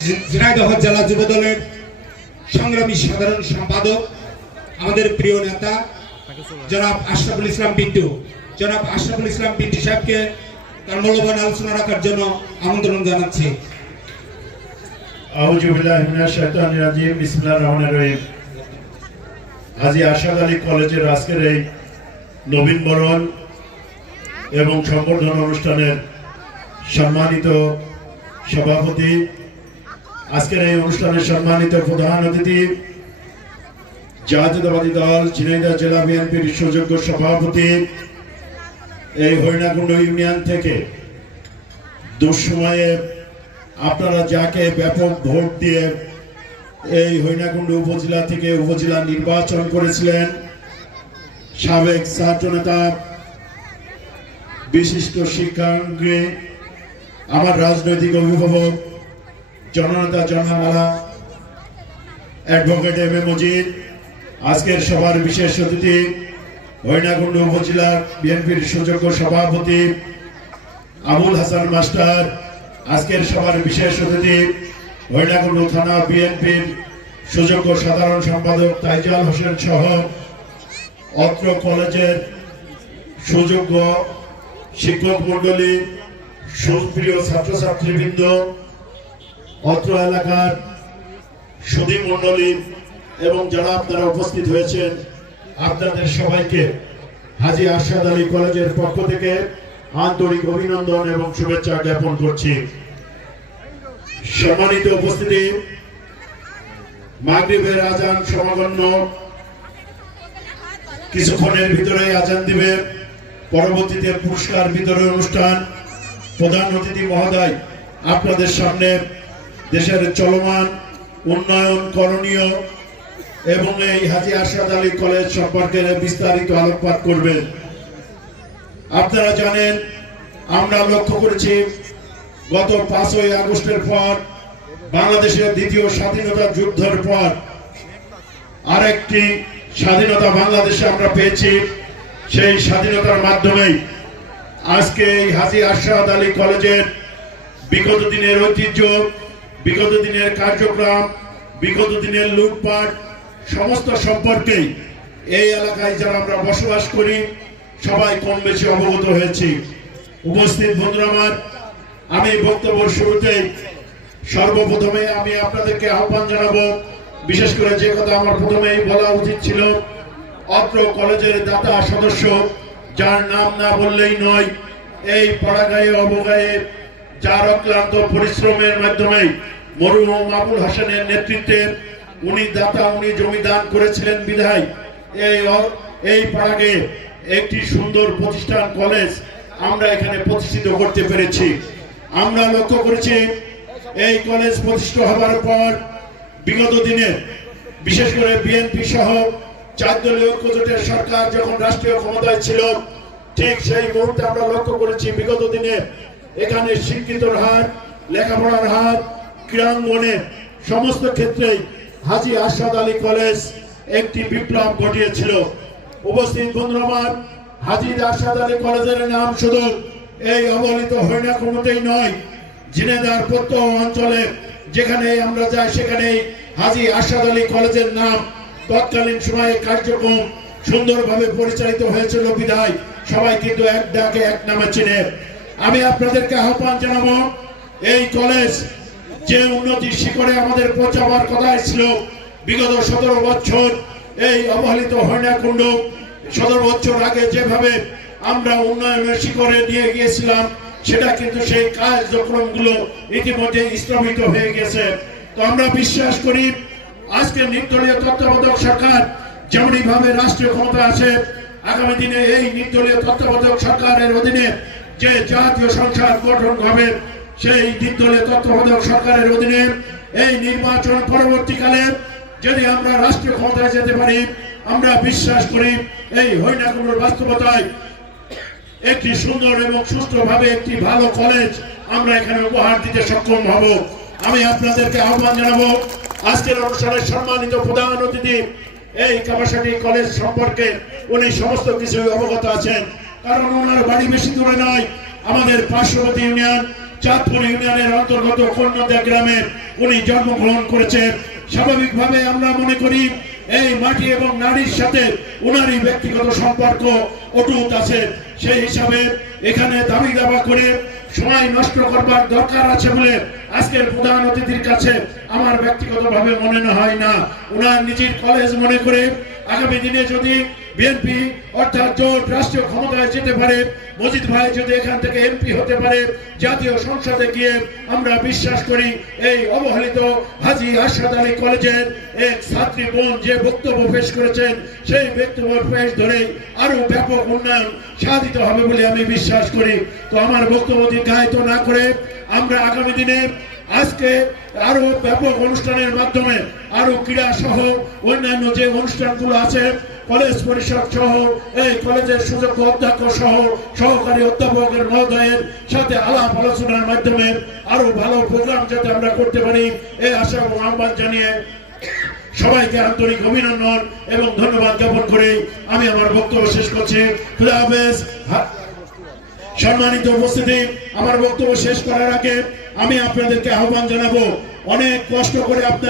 ঝিনাইদহ জেলা যুবদলের সংগ্রামী সাধারণ সম্পাদক আমাদের প্রিয় নেতা জনাব আশরাফুল ইসলাম পিন্টু সাহেবকে তার মূল্যবান আলোচনা রাখার জন্য আমন্ত্রণ জানাচ্ছি। আউযু বিল্লাহি মিনাশ শাইতানির রাজিম। বিসমিল্লাহির রহমানির রহিম। হাজী আরশাদ আলী কলেজের আজকের এই নবীন বরণ এবং সংবর্ধনা অনুষ্ঠানের সম্মানিত সভাপতি, আজকের এই অনুষ্ঠানের সম্মানিত প্রধান অতিথি, জাতীয়তাবাদী দল ঝিনাইদহ জেলা বিএনপির সুযোগ্য সভাপতি, এই হরিণাকুণ্ড ইউনিয়ন থেকে দুঃসময়ে আপনারা যাকে ব্যাপক ভোট দিয়ে এই হরিণাকুণ্ড উপজেলা থেকে উপজেলা নির্বাচন করেছিলেন, সাবেক ছাত্র নেতা, বিশিষ্ট শিক্ষাঙ্গী, আমার রাজনৈতিক অভিভাবক, জননেতা জনমালা অ্যাডভোকেট এম এ মজিদ, আজকের সভার বিশেষ অতিথি হরিণাকুণ্ড উপজেলা বিএনপির সুযোগ্য সভাপতি আবুল হাসান মাস্টার, আজকের সভার বিশেষ অতিথি হরিণাকুণ্ড থানা বিএনপির সুযোগ্য সাধারণ সম্পাদক তাইজাল হোসেন সহ অত্র কলেজের সুযোগ্য শিক্ষক মন্ডলী, সুপ্রিয় ছাত্রছাত্রীবৃন্দ, অত্র এলাকার সুধী মন্ডলী এবং যারা আপনারা উপস্থিত হয়েছেন, আপনাদের সবাইকে হাজী আরশাদ আলী কলেজের পক্ষ থেকে আন্তরিক অভিনন্দন এবং শুভেচ্ছা জ্ঞাপন করছি। সম্মানিত উপস্থিতি, মাগরিবের আজান সমাগম্য, কিছুক্ষণের ভিতরে আজান দিবে, পরবর্তীতে পুরস্কার বিতরণ অনুষ্ঠান। প্রধান অতিথি মহোদয় আপনাদের সামনে দেশের চলমান উন্নয়ন, করণীয় এবং এই হাজী আরশাদ আলী কলেজ সম্পর্কে বিস্তারিত আলোকপাত করবেন। আপনারা জানেন, আমরা লক্ষ্য করেছি গত 5ই আগস্টের পর, বাংলাদেশের দ্বিতীয় স্বাধীনতা যুদ্ধের পর আরেকটি স্বাধীনতা বাংলাদেশে আমরা পেয়েছি। সেই স্বাধীনতার মাধ্যমেই আজকে এই হাজী আরশাদ আলী কলেজের বিগত দিনের ঐতিহ্য, বিগত দিনের কার্যক্রম, বিগত দিনের লুটপাট সমস্ত সম্পর্কেই এই এলাকায় যারা আমরা বসবাস করি সবাই কম বেশি অবগত হয়েছি। উপস্থিত বন্ধুরা আমার, আমি বক্তব্য শুরুতেই সর্বপ্রথমে আমি আপনাদেরকে আহ্বান জানাবো, বিশেষ করে যে কথা আমার প্রথমেই বলা উচিত ছিল, অত্র কলেজের দাতা সদস্য, যার নাম না বললেই নয়, এই পাড়াগাঁয়ে অবগাঁয়ে যার অক্লান্ত পরিশ্রমের মাধ্যমে মরহুম আবুল হাসানের নেতৃত্বে উনি দাতা, উনি জমি দান করেছিলেন বিধায় এই পাড়াগাঁয়ে একটি সুন্দর প্রতিষ্ঠান কলেজ আমরা এখানে প্রতিষ্ঠিত করতে পেরেছি। আমরা লক্ষ্য করেছি এই কলেজ প্রতিষ্ঠিত হবার পর বিগত দিনে বিশেষ করে বিএনপি সহ 4 দলীয় ঐক্যজোটের সরকার যখন রাষ্ট্রীয় ক্ষমতায় ছিল, ঠিক সেই মুহূর্তে আমরা লক্ষ্য করেছি বিগত দিনে এখানে শিক্ষিতর হার, লেখাপড়ার হার, ক্রীড়াঙ্গনে সমস্ত ক্ষেত্রেই হাজী আরশাদ আলী কলেজ একটি বিপ্লব ঘটিয়েছিল। উপস্থিত বন্ধুরা আমার, হাজী আরশাদ আলী কলেজের নাম শুধু এই অবহেলিত হরিণাকুণ্ডতেই নয়, ঝিনাইদহ প্রত্যন্ত অঞ্চলে যেখানে আমরা যাই সেখানেই হাজী আরশাদ আলী কলেজের নাম তৎকালীন সময়ে কার্যক্রম সুন্দরভাবে পরিচালিত হয়েছিল বিধায় সবাই কিন্তু এক ডাকে এক নামে চিনে। আমি আপনাদেরকে আহ্বান জানাবো, এই কলেজ যে উন্নতির শিখরে আমাদের পৌঁছাবার কথা ছিল, বিগত 17 বছর এই অবহেলিত হরিণাকুণ্ড 17 বছর আগে যেভাবে আমরা উন্নয়নের শিখরে নিয়ে গিয়েছিলাম, সেটা কিন্তু সেই কার্যক্রমগুলো ইতিমধ্যে স্থগিত হয়ে গেছে। তো আমরা বিশ্বাস করি আজকে নির্দলীয় তত্ত্বাবধায়ক সরকার যেমনই ভাবে রাষ্ট্রীয় ক্ষমতা আছে, আগামী দিনে এই নির্দলীয় তত্ত্বাবধায়ক সরকারের অধীনে যে জাতীয় সংসদ গঠন হবে, সেই নির্দলীয় তত্ত্বাবধায়ক সরকারের অধীনে এই নির্বাচন পরবর্তীকালে যদি আমরা রাষ্ট্রীয় ক্ষমতায় যেতে পারি, আমরা বিশ্বাস করি এই হরিণাকুণ্ডুর বাস্তবতায় একটি সুন্দর এবং সুষ্ঠুভাবে একটি ভালো কলেজ আমরা এখানে উপহার দিতে সক্ষম হব। আমি আপনাদেরকে আহ্বান জানাবো, আজকের অনুষ্ঠানের সম্মানিত প্রধান অতিথি এই কামারহাটি কলেজ সম্পর্কে উনি সমস্ত কিছু অবগত আছেন, কারণ ওনার বাড়ি বেশি দূরে নয়, আমাদের পার্শ্ববর্তী ইউনিয়ন চাঁদপুর ইউনিয়নের অন্তর্গত কন্যা গ্রামের উনি জন্মগ্রহণ করেছেন। স্বাভাবিকভাবে আমরা মনে করি এই মাটি এবং নারীর সাথে উনারই ব্যক্তিগত সম্পর্ক অটুট আছে। সেই হিসাবে এখানে দাবি দাবা করে সময় নষ্ট করবার দরকার আছে বলে আজকের প্রধান অতিথির কাছে আমার ব্যক্তিগতভাবে মনে হয় না। উনার নিজের কলেজ মনে করে আগামী দিনে যদি বিএনপি অর্থাৎ জোট রাষ্ট্রীয় ক্ষমতায় যেতে পারে, মজিদ ভাই যদি এখান থেকে এমপি হতে পারে, জাতীয় সংসদে গিয়ে আমরা বিশ্বাস করি এই অবহেলিত হাজী আরশাদ আলী কলেজের এক ছাত্রী বোন যে বক্তব্য পেশ করেছেন সেই বক্তব্য পেশ ধরে আরো ব্যাপক উন্নয়ন সাধিত হবে বলে আমি বিশ্বাস করি। তো আমার বক্তব্য দীর্ঘায়িত না করে আমরা আগামী দিনে আজকে আরো ব্যাপক অনুষ্ঠানের মাধ্যমে আরো ক্রীড়া সহ অন্যান্য যে অনুষ্ঠানগুলো আছে, কলেজ পরিষদ সহ এই কলেজের সুযোগ্য অধ্যক্ষ সহ সহকারী অধ্যাপকের মহোদয়ের সাথে আলাপ আলোচনার মাধ্যমে আরো ভালো প্রোগ্রাম যাতে আমরা করতে পারি এই আশা এবং আহ্বান জানিয়ে সবাইকে আন্তরিক অভিনন্দন এবং ধন্যবাদ জ্ঞাপন করে আমি আমার বক্তব্য শেষ করছি। খুদা হাফেজ। সম্মানিত উপস্থিতি, আমার বক্তব্য শেষ করার আগে আমি আপনাদেরকে আহ্বান জানাবো, অনেক কষ্ট করে আপনার